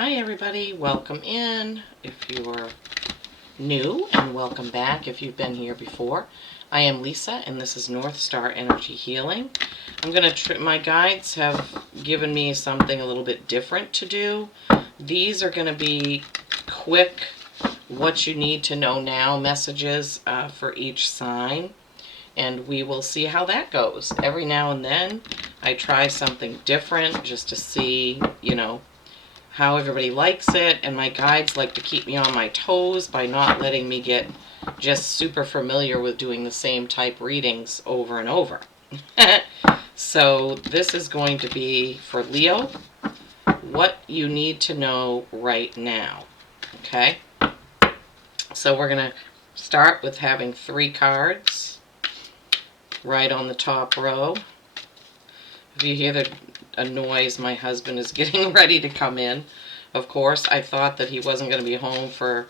Hi everybody, welcome in if you're new, and welcome back if you've been here before. I am Lisa and this is North Star Energy Healing. My guides have given me something a little bit different to do. These are going to be quick, what you need to know now messages for each sign. And we will see how that goes. Every now and then I try something different just to see, how everybody likes it, and my guides like to keep me on my toes by not letting me get just super familiar with doing the same type readings over and over. So this is going to be for Leo, what you need to know right now. Okay? So we're going to start with having 3 cards right on the top row. If you hear a noise, my husband is getting ready to come in. Of course, I thought that he wasn't going to be home for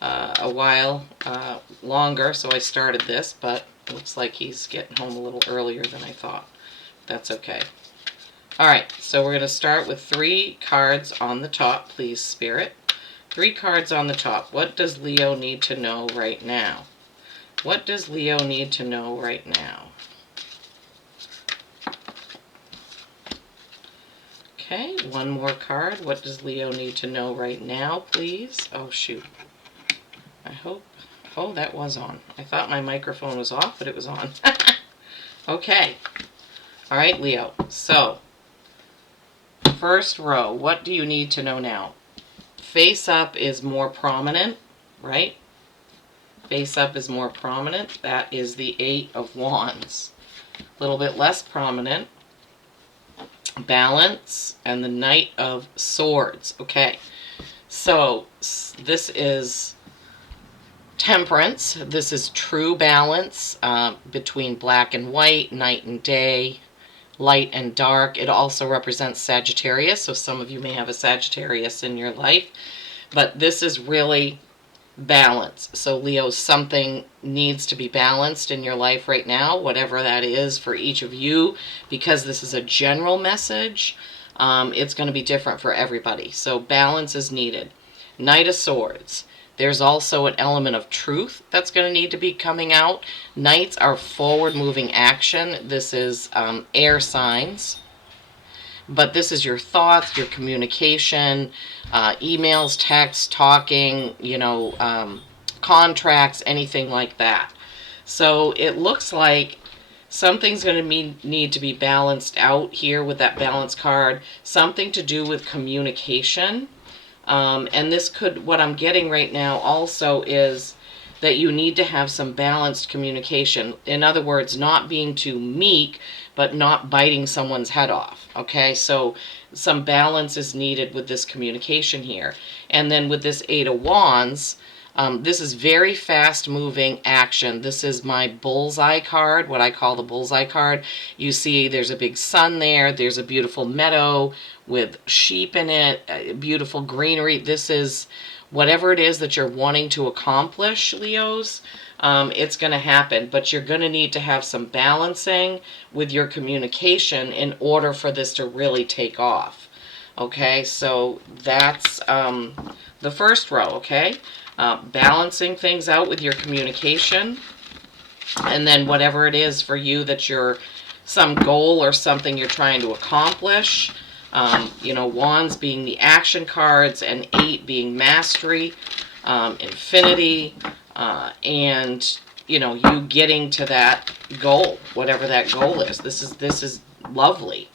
a while longer, so I started this, but it looks like he's getting home a little earlier than I thought. That's okay. Alright, so we're going to start with 3 cards on the top, please, Spirit. 3 cards on the top. What does Leo need to know right now? What does Leo need to know right now? Okay, one more card. What does Leo need to know right now, please? Oh, shoot. I hope... Oh, that was on. I thought my microphone was off, but it was on. Okay. All right, Leo. So, first row, what do you need to know now? Face up is more prominent, right? Face up is more prominent. That is the 8 of Wands. A little bit less prominent. Balance and the Knight of Swords. Okay, so this is temperance. This is true balance between black and white, night and day, light and dark. It also represents Sagittarius, so some of you may have a Sagittarius in your life, but this is really balance. So Leo, something needs to be balanced in your life right now, whatever that is for each of you, because this is a general message. It's going to be different for everybody. So balance is needed. Knight of Swords. There's also an element of truth that's going to need to be coming out. Knights are forward-moving action. This is air signs. But this is your thoughts, your communication, emails, texts, talking, contracts, anything like that. So it looks like something's going to need to be balanced out here with that balance card. Something to do with communication. And this could, what I'm getting right now also is that you need to have some balanced communication. In other words, not being too meek, but not biting someone's head off. Okay, so some balance is needed with this communication here. And then with this 8 of Wands, this is very fast moving action. This is my bullseye card, what I call the bullseye card. You see there's a big sun there. There's a beautiful meadow with sheep in it, beautiful greenery. This is whatever it is that you're wanting to accomplish, Leos. It's going to happen, but you're going to need to have some balancing with your communication in order for this to really take off. Okay, so that's the first row, okay? Balancing things out with your communication, and then whatever it is for you that you're, some goal or something you're trying to accomplish. Wands being the action cards, and 8 being mastery, infinity, and you getting to that goal, whatever that goal is. This is lovely.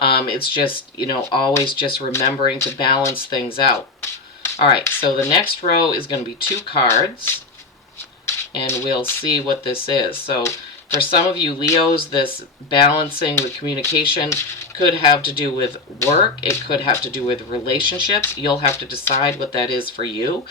It's just always just remembering to balance things out. All right, so the next row is going to be 2 cards, and we'll see what this is. So for some of you Leos, this balancing with communication could have to do with work. It could have to do with relationships. You'll have to decide what that is for you.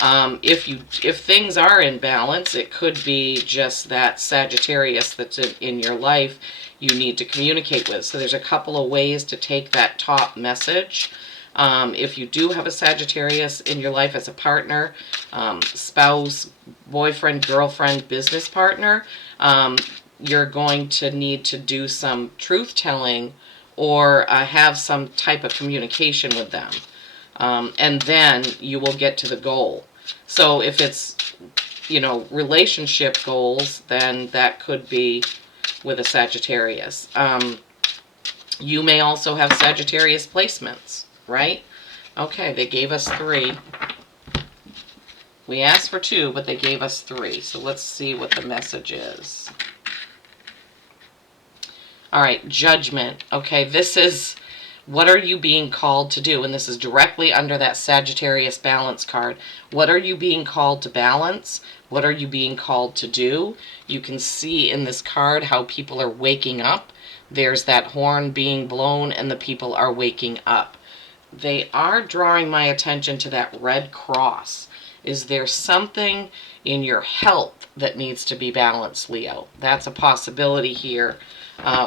If things are in balance, it could be just that Sagittarius that's in your life you need to communicate with. So there's a couple of ways to take that top message. If you do have a Sagittarius in your life as a partner, spouse, boyfriend, girlfriend, business partner, you're going to need to do some truth-telling or have some type of communication with them. And then you will get to the goal. So if it's, relationship goals, then that could be with a Sagittarius. You may also have Sagittarius placements, right? Okay, they gave us 3. We asked for 2, but they gave us 3. So let's see what the message is. All right, judgment. Okay, this is what are you being called to do? And this is directly under that Sagittarius balance card. What are you being called to balance? What are you being called to do? You can see in this card how people are waking up. There's that horn being blown and the people are waking up. They are drawing my attention to that red cross. Is there something in your health that needs to be balanced, Leo? That's a possibility here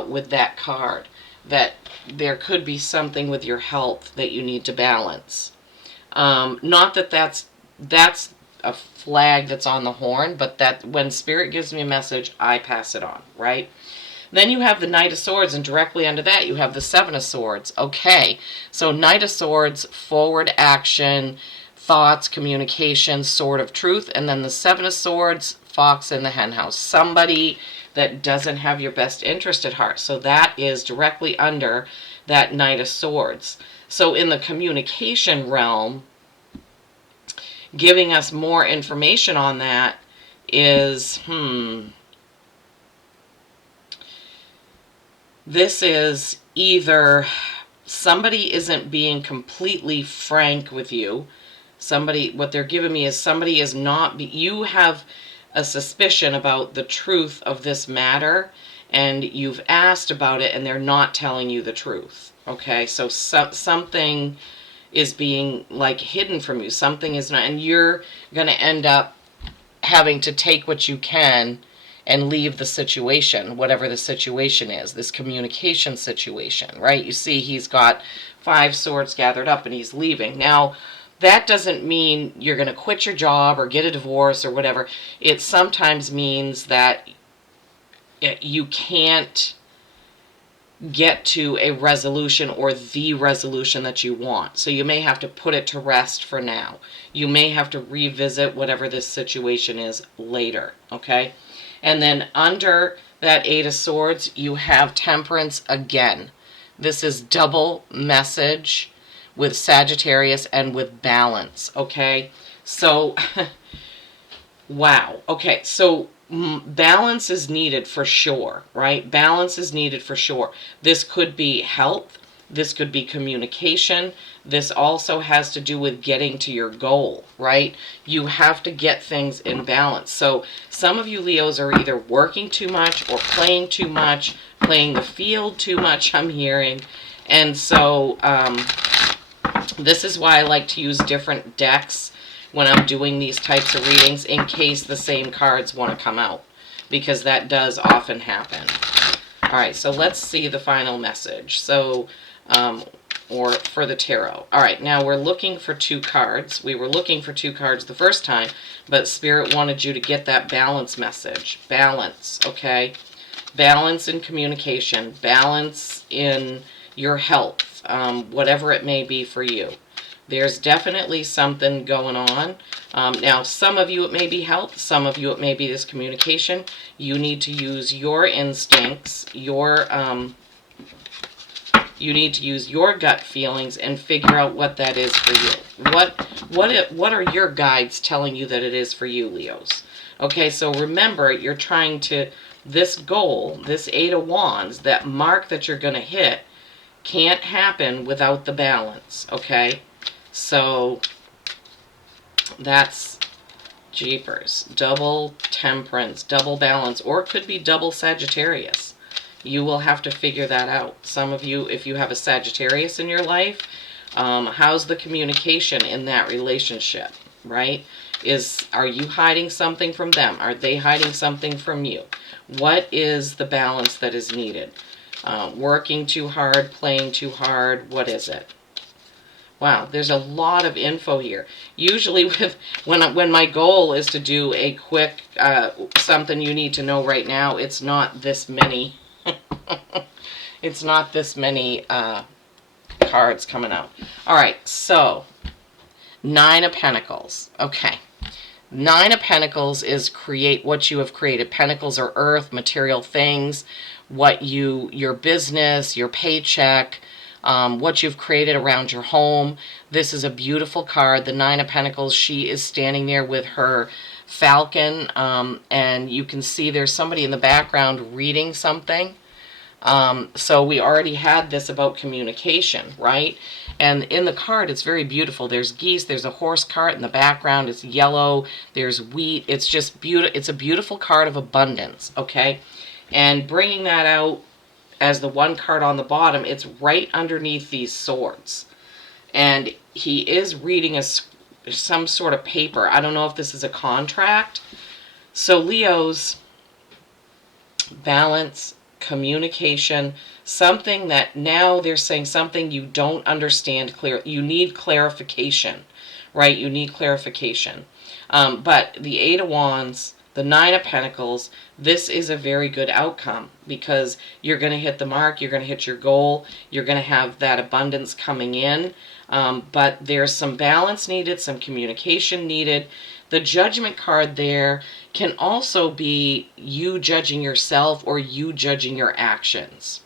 with that card, that there could be something with your health that you need to balance. Not that that's a flag that's on the horn, but that when Spirit gives me a message, I pass it on, right? Then you have the Knight of Swords, and directly under that you have the Seven of Swords. Okay, so Knight of Swords, forward action, thoughts, communication, Sword of Truth, and then the Seven of Swords, Fox in the Henhouse. Somebody that doesn't have your best interest at heart. So that is directly under that Knight of Swords. So in the communication realm, giving us more information on that is, this is either somebody isn't being completely frank with you. What they're giving me is somebody is not, you have a suspicion about the truth of this matter, and you've asked about it and they're not telling you the truth. Okay, so something is being like hidden from you. Something is not, and you're going to end up having to take what you can and leave the situation, whatever the situation is, this communication situation, right? You see he's got 5 swords gathered up and he's leaving. Now, that doesn't mean you're going to quit your job or get a divorce or whatever. It sometimes means that you can't get to a resolution or the resolution that you want. So you may have to put it to rest for now. You may have to revisit whatever this situation is later, okay? And then under that 8 of Swords, you have Temperance again. This is double message with Sagittarius and with balance, okay? So, wow. Okay, so balance is needed for sure, right? Balance is needed for sure. This could be health. This could be communication. This also has to do with getting to your goal, right? You have to get things in balance. So some of you Leos are either working too much or playing too much, playing the field too much, I'm hearing. And so this is why I like to use different decks when I'm doing these types of readings in case the same cards want to come out, because that does often happen. All right, so let's see the final message. So, or for the tarot. All right, now we're looking for 2 cards. We were looking for 2 cards the first time, but Spirit wanted you to get that balance message. Balance, okay? Balance in communication, balance in your health, whatever it may be for you. There's definitely something going on. Now, some of you it may be health, some of you it may be this communication. You need to use your instincts, you need to use your gut feelings and figure out what that is for you. What are your guides telling you that it is for you, Leos? Okay, so remember, you're trying to, this goal, this 8 of Wands, that mark that you're going to hit, can't happen without the balance, okay? So that's jeepers. Double Temperance, double balance, or it could be double Sagittarius. You will have to figure that out. Some of you, if you have a Sagittarius in your life, how's the communication in that relationship, right? Are you hiding something from them? Are they hiding something from you? What is the balance that is needed? Working too hard, playing too hard, what is it? Wow, there's a lot of info here. Usually when my goal is to do a quick something you need to know right now, it's not this many. It's not this many cards coming out. All right, so Nine of Pentacles. Okay. Nine of Pentacles is create what you have created. Pentacles are earth, material things, your business, your paycheck, what you've created around your home. This is a beautiful card. The Nine of Pentacles, she is standing there with her falcon, and you can see there's somebody in the background reading something. So we already had this about communication, right? And in the card, it's very beautiful. There's geese, there's a horse cart in the background. It's yellow, there's wheat. It's just beautiful. It's a beautiful card of abundance, okay? And bringing that out as the one card on the bottom, it's right underneath these swords. And he is reading some sort of paper. I don't know if this is a contract. So Leos, balance, communication, something that now they're saying something you don't understand clear. You need clarification, right? You need clarification. But the Eight of Wands, the Nine of Pentacles, this is a very good outcome because you're going to hit the mark. You're going to hit your goal. You're going to have that abundance coming in. But there's some balance needed, some communication needed. The Judgment card there can also be you judging yourself or you judging your actions.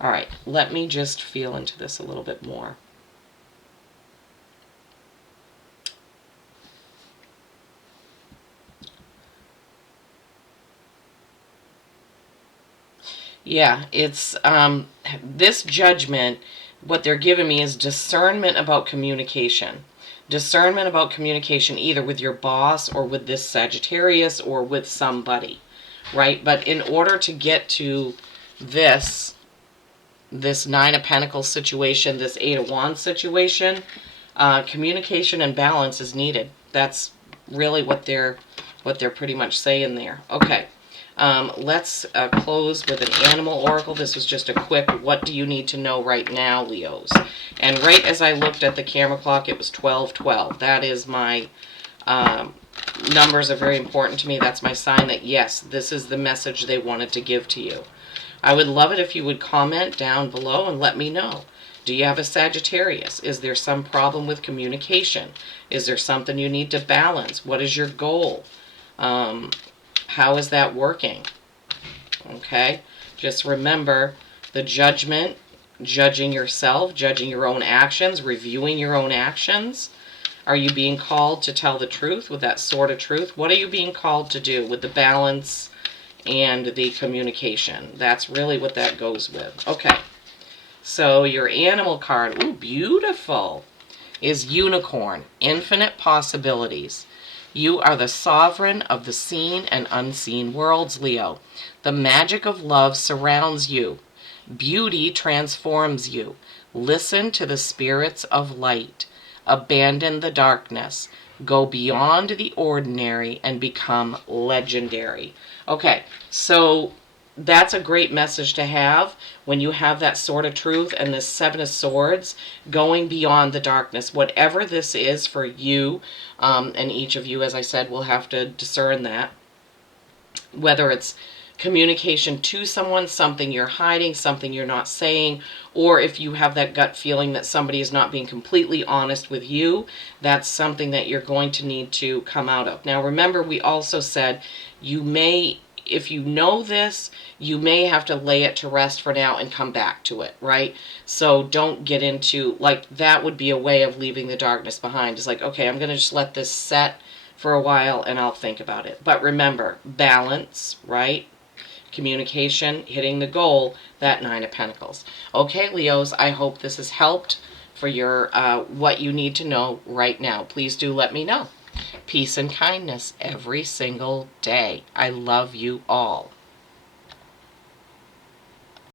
All right, let me just feel into this a little bit more. Yeah, it's this Judgment, what they're giving me is discernment about communication. Discernment about communication either with your boss or with this Sagittarius or with somebody, right? But in order to get to this Nine of Pentacles situation, this Eight of Wands situation, communication and balance is needed. That's really what they're pretty much saying there. Okay. Let's close with an animal oracle. This was just a quick, what do you need to know right now, Leos? And right as I looked at the camera clock, it was 12:12. That is my, numbers are very important to me. That's my sign that, yes, this is the message they wanted to give to you. I would love it if you would comment down below and let me know. Do you have a Sagittarius? Is there some problem with communication? Is there something you need to balance? What is your goal? How is that working? Okay, just remember the Judgment, judging yourself, judging your own actions, reviewing your own actions. Are you being called to tell the truth with that Sword of Truth? What are you being called to do with the balance and the communication? That's really what that goes with. Okay, so your animal card, ooh, beautiful, is Unicorn, infinite possibilities. You are the sovereign of the seen and unseen worlds, Leo. The magic of love surrounds you. Beauty transforms you. Listen to the spirits of light. Abandon the darkness. Go beyond the ordinary and become legendary. Okay, so that's a great message to have when you have that Sword of Truth and this Seven of Swords, going beyond the darkness. Whatever this is for you, and each of you, as I said, will have to discern that. Whether it's communication to someone, something you're hiding, something you're not saying, or if you have that gut feeling that somebody is not being completely honest with you, that's something that you're going to need to come out of. Now, remember, we also said you may, if you know this, you may have to lay it to rest for now and come back to it, right? So don't get into, like, that would be a way of leaving the darkness behind. It's like, okay, I'm going to just let this set for a while and I'll think about it. But remember, balance, right? Communication, hitting the goal, that Nine of Pentacles. Okay, Leos, I hope this has helped for your what you need to know right now. Please do let me know. Peace and kindness every single day. I love you all.